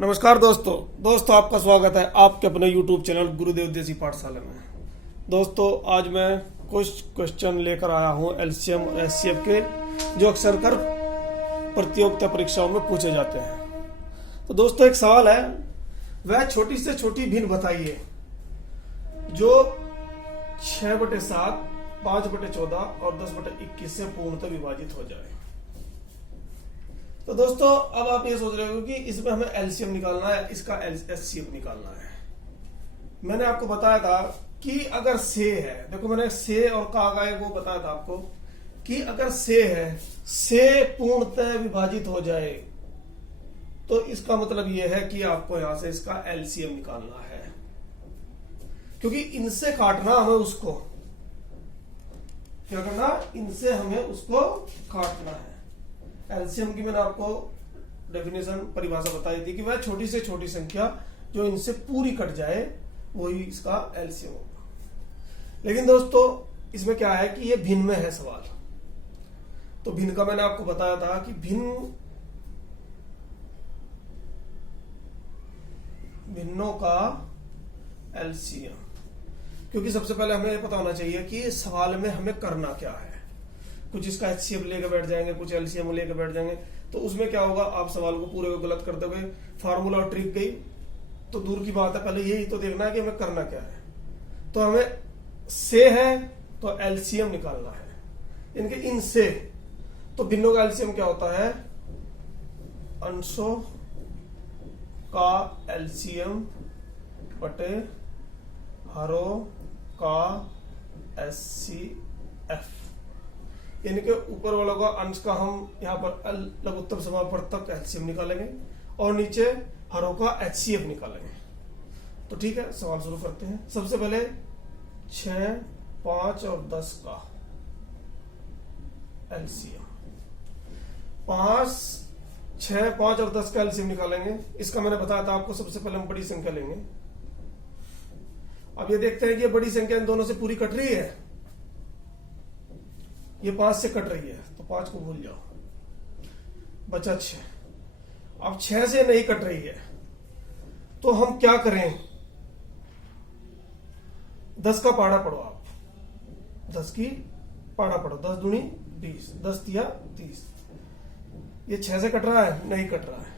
नमस्कार दोस्तों आपका स्वागत है आपके अपने YouTube चैनल गुरुदेव देसी पाठशाला में। दोस्तों आज मैं कुछ क्वेश्चन लेकर आया हूँ एलसीएम और एचसीएफ के, जो अक्सर कर प्रतियोगिता परीक्षाओं में पूछे जाते हैं। तो दोस्तों एक सवाल है, वह छोटी से छोटी भिन्न बताइए जो 6/7, 5/14 और 10/21 से पूर्णतः विभाजित हो जाए। तो दोस्तों अब आप ये सोच रहे हो कि इसमें हमें एलसीएम निकालना है, इसका एचसीएफ निकालना है। मैंने आपको बताया था कि अगर से है, देखो मैंने से और का है वो बताया था आपको कि अगर से है, से पूर्णतः विभाजित हो जाए तो इसका मतलब यह है कि आपको यहां से इसका एलसीएम निकालना है, क्योंकि इनसे काटना हमें उसको क्या करना, इनसे हमें उसको काटना है। एलसीएम की मैंने आपको डेफिनेशन परिभाषा बताई थी कि वह छोटी से छोटी संख्या जो इनसे पूरी कट जाए वही इसका एलसीएम होगा। लेकिन दोस्तों इसमें क्या है कि ये भिन्न में है सवाल। तो भिन्न का मैंने आपको बताया था कि भिन्नों का एलसीएम, क्योंकि सबसे पहले हमें यह पता होना चाहिए कि इस सवाल में हमें करना क्या है। कुछ इसका एचसीएफ लेकर बैठ जाएंगे, कुछ एलसीएम लेकर बैठ जाएंगे, तो उसमें क्या होगा, आप सवाल को पूरे को गलत कर दोगे, फार्मूला और ट्रिक गई तो दूर की बात है। पहले यही तो देखना है कि हमें करना क्या है। तो हमें से है तो एलसीएम निकालना है इनके, इनसे तो भिन्नों का एलसीएम क्या होता है, अंशों का एलसीएम बटे हरों का एचसीएफ। इनके ऊपर वालों का अंश का हम यहाँ पर लघुत्तम समापवर्तक एलसीएम निकालेंगे और नीचे हरों का एचसीएफ निकालेंगे। तो ठीक है, सवाल शुरू करते हैं। सबसे पहले 6, 5 और 10 का एलसीएम, 6, 5 और 10 का एलसीएम निकालेंगे। इसका मैंने बताया था आपको, सबसे पहले हम बड़ी संख्या लेंगे। अब ये देखते हैं कि ये बड़ी संख्या इन दोनों से पूरी कट रही है, ये 5 से कट रही है तो 5 को भूल जाओ, बचा 6। अब 6 से नहीं कट रही है तो हम क्या करें, 10 का पाड़ा पढ़ो आप, 10 की पाड़ा पढ़ो, 10 दूनी 20, 10 तिया 30। ये 6 से कट रहा है, नहीं कट रहा है।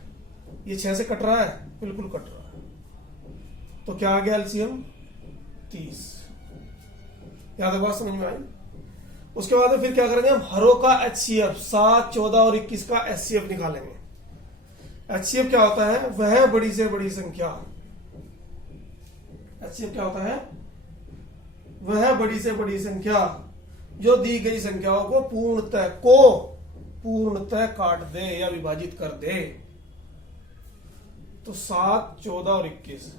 ये 6 से कट रहा है, बिल्कुल कट रहा है। तो क्या आ गया एलसीएम, 30। याद है बात, समझ में आई। उसके बाद फिर क्या करेंगे, हम हरों का एचसीएफ 7, 14 और 21 का एचसीएफ निकालेंगे। एचसीएफ क्या होता है, वह बड़ी से बड़ी संख्या। एचसीएफ क्या होता है, वह बड़ी से बड़ी संख्या जो दी गई संख्याओं को पूर्णतः काट दे या विभाजित कर दे। तो 7, 14 और 21,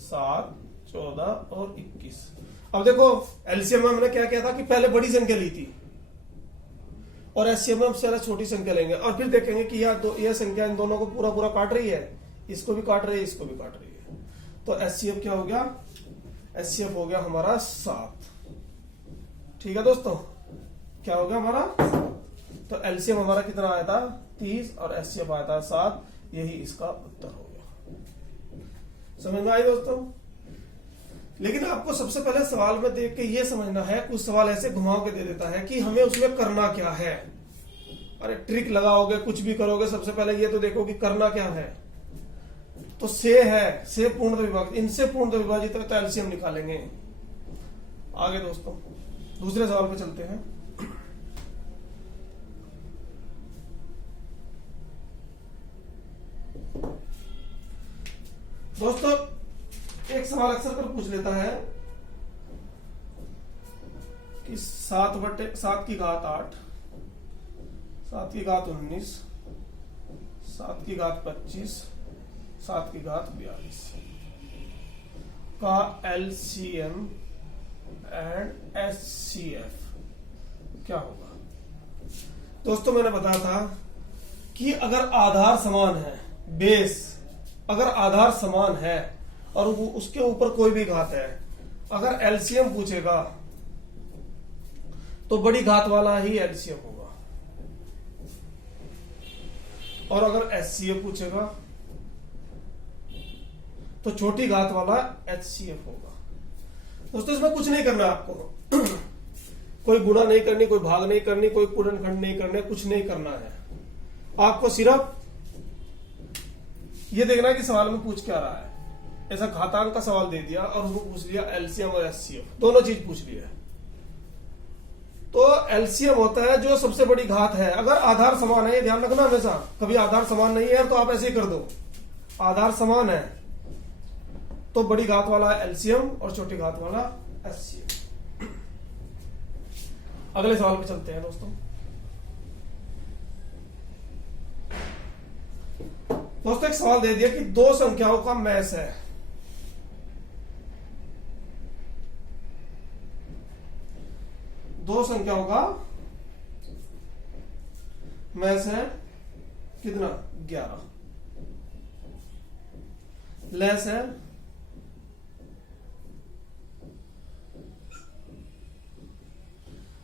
7, 14 और 21। अब देखो एलसीएम में हमने क्या किया था कि पहले बड़ी संख्या ली थी और एचसीएफ में हम पहले छोटी संख्या लेंगे और फिर देखेंगे कि यह संख्या इन दोनों को पूरा काट रही है, इसको भी काट रही है, इसको भी काट रही है। तो एचसीएफ क्या हो गया, एचसीएफ हो गया हमारा 7। ठीक है दोस्तों, क्या हो गया हमारा, तो एलसीएम हमारा कितना आया था, 30 और एचसीएफ आया था 7। यही इसका उत्तर हो गया। समझ में आई दोस्तों। लेकिन आपको सबसे पहले सवाल में देख के ये समझना है, कुछ सवाल ऐसे घुमाव के दे देता है कि हमें उसमें करना क्या है। अरे ट्रिक लगाओगे, कुछ भी करोगे, सबसे पहले ये तो देखो कि करना क्या है। तो से है, से पूर्णतः विभाजित, इनसे पूर्णतः विभाजित है तो एलसीएम निकालेंगे। आगे दोस्तों दूसरे सवाल पे चलते हैं। दोस्तों एक सवाल अक्सर कर पूछ लेता है कि 7 की घात 8, 7 की घात 19, 7 की घात 25, 7 की घात 42 का एलसीएम एंड एचसीएफ क्या होगा। दोस्तों मैंने बताया था कि अगर आधार समान है, बेस अगर आधार समान है और उसके ऊपर कोई भी घात है, अगर एलसीएम पूछेगा तो बड़ी घात वाला ही एलसीएम होगा। और अगर एचसीएफ पूछेगा तो छोटी घात वाला HCF होगा। दोस्तों इसमें कुछ नहीं करना आपको कोई गुणा नहीं करनी, कोई भाग नहीं करनी, कोई पूर्णखंड नहीं करने, कुछ नहीं करना है। आपको सिर्फ ये देखना है कि सवाल में पूछ क्या रहा है। ऐसा घातांक का सवाल दे दिया और वो पूछ लिया एलसीएम और HCF, दोनों चीज पूछ लिया। तो एलसीएम होता है जो सबसे बड़ी घात है। अगर आधार समान है, ये ध्यान रखना हमेशा, कभी आधार समान नहीं है तो आप ऐसे ही कर दो। आधार समान है तो बड़ी घात वाला एलसीएम और छोटी घात वाला HCF। अगले सवाल पे चलते हैं दोस्तों। दोस्तों एक सवाल दे दिया कि दो संख्याओं का मैस है। दो संख्याओं का मैस है कितना? 11। लेस है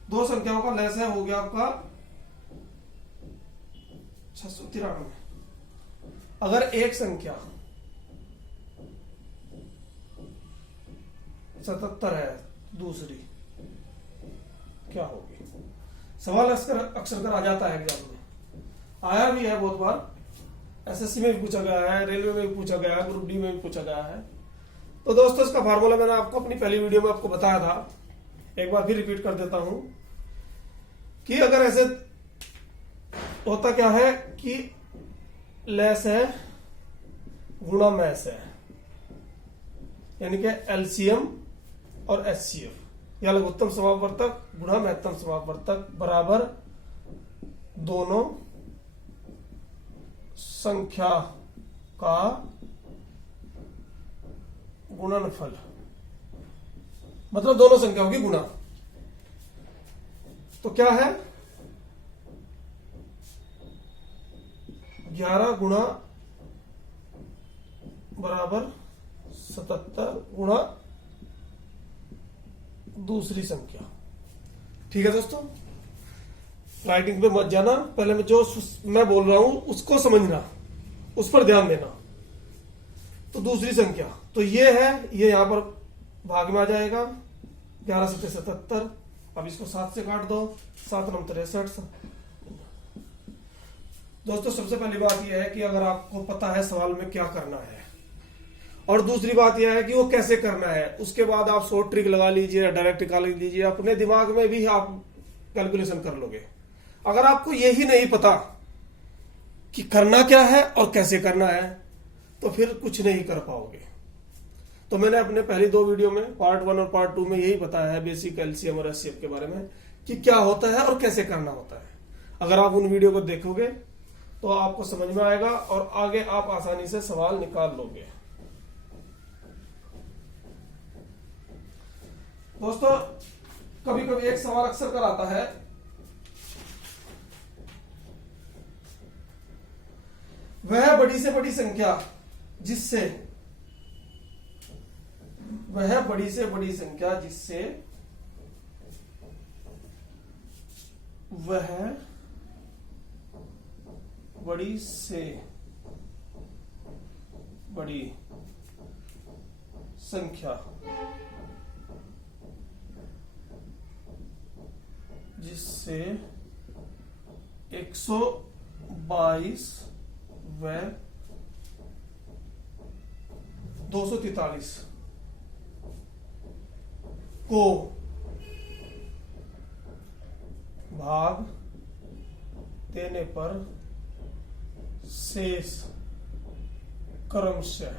दो संख्याओं का लेस है, हो गया आपका 693। अगर एक संख्या 77 है, दूसरी क्या होगी? सवाल अक्सर कर आ जाता है एग्जाम में, आया भी है बहुत बार। एसएससी में भी पूछा गया है, रेलवे में भी पूछा गया है, ग्रुप डी में भी पूछा गया है। तो दोस्तों इसका फार्मूला मैंने आपको अपनी पहली वीडियो में आपको बताया था, एक बार फिर रिपीट कर देता हूं कि अगर ऐसे होता क्या है कि लेस है गुणा मैस है, यानी कि एलसीएम और HCF या लघुत्तम समापवर्तक गुणा महत्तम समापवर्तक बराबर दोनों संख्या का गुणनफल, मतलब दोनों संख्याओं की गुणा। तो क्या है? 11 गुणा बराबर 77 गुणा दूसरी संख्या। ठीक है दोस्तों, राइटिंग पे मत जाना, पहले मैं जो मैं बोल रहा हूं उसको समझना, उस पर ध्यान देना। तो दूसरी संख्या तो ये है, ये यहां पर भाग में आ जाएगा 11 7 77। अब इसको 7 से काट दो, 7 9 63। दोस्तों सबसे पहली बात यह है कि अगर आपको पता है सवाल में क्या करना है, और दूसरी बात यह है कि वो कैसे करना है, उसके बाद आप शॉर्ट ट्रिक लगा लीजिए, डायरेक्ट निकाल लीजिए, अपने दिमाग में भी आप कैलकुलेशन कर लोगे। अगर आपको यही नहीं पता कि करना क्या है और कैसे करना है तो फिर कुछ नहीं कर पाओगे। तो मैंने अपने पहली 2 वीडियो में पार्ट 1 और पार्ट 2 में यही बताया है बेसिक एलसीएम और HCF के बारे में कि क्या होता है और कैसे करना होता है। अगर आप उन वीडियो को देखोगे तो आपको समझ में आएगा और आगे आप आसानी से सवाल निकाल लोगे। दोस्तों कभी कभी एक सवाल अक्सर कर आता है, वह बड़ी से बड़ी संख्या जिससे वह बड़ी से बड़ी संख्या जिससे वह बड़ी से बड़ी संख्या जिससे 122 व 243 को भाग देने पर शेष क्रमशः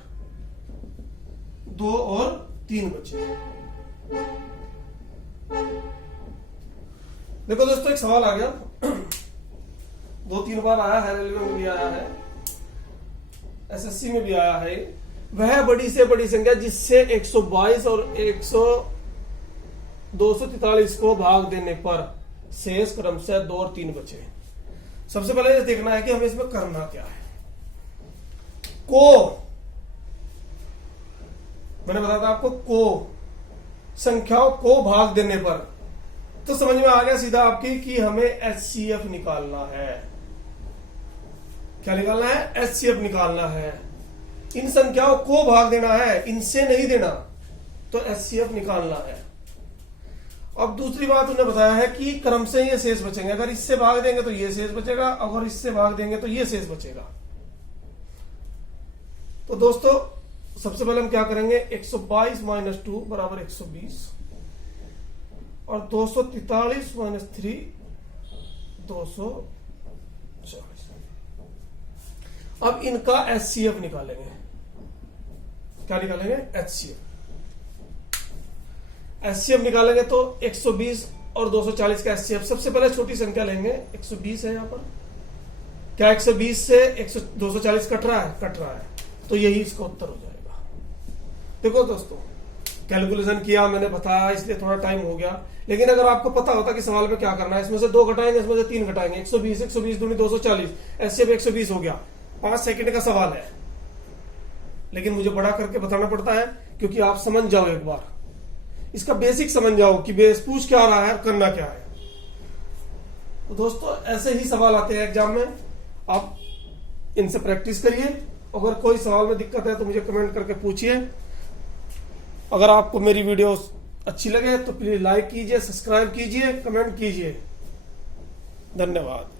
2 और 3 बचे। देखो दोस्तों एक सवाल आ गया, 2-3 बार आया है, रेलवे में भी आया है, एसएससी में भी आया है। वह बड़ी से बड़ी संख्या जिससे 122 और 243 को भाग देने पर शेष क्रमशः 2 और 3 बचे। सबसे पहले ये देखना है कि हमें इसमें करना क्या है। को मैंने बताया था आपको, को संख्याओं को भाग देने पर, तो समझ में आ गया सीधा आपकी कि हमें HCF निकालना है। क्या निकालना है? HCF निकालना है। इन संख्याओं को भाग देना है, इनसे नहीं देना, तो एचसीएफ निकालना है। अब दूसरी बात उन्होंने बताया है कि क्रम से ये शेष बचेंगे, अगर इससे भाग देंगे तो ये शेष बचेगा, अगर इससे भाग देंगे तो ये शेष बचेगा। तो दोस्तों सबसे पहले हम क्या करेंगे, 122 माइनस 2 बराबर 120 और 243 माइनस 3 240। अब इनका एचसीएफ निकालेंगे। क्या निकालेंगे, एचसीएफ। एचसीएफ निकालेंगे तो 120 और 240 का एचसीएफ। सबसे पहले छोटी संख्या लेंगे, 120 है यहां पर। क्या 120 से 240 कट रहा है? कट रहा है, तो यही इसका उत्तर हो जाएगा। देखो दोस्तों, कैलकुलेशन किया मैंने, बताया, इसलिए थोड़ा टाइम हो गया। लेकिन अगर आपको पता होता कि सवाल में क्या करना है, इसमें से 2 घटाएंगे, इसमें से 3 घटाएंगे, 120 दूनी 240, एचसीएफ 120 हो गया। 5 सेकंड का सवाल है, लेकिन मुझे बड़ा करके बताना पड़ता है क्योंकि आप समझ जाओ, एक बार इसका बेसिक समझ जाओ कि बेस पूछ क्या रहा है, करना क्या है। तो दोस्तों ऐसे ही सवाल आते हैं एग्जाम में, आप इनसे प्रैक्टिस करिए। अगर कोई सवाल में दिक्कत है तो मुझे कमेंट करके पूछिए। अगर आपको मेरी वीडियो अच्छी लगे तो प्लीज लाइक कीजिए, सब्सक्राइब कीजिए, कमेंट कीजिए। धन्यवाद।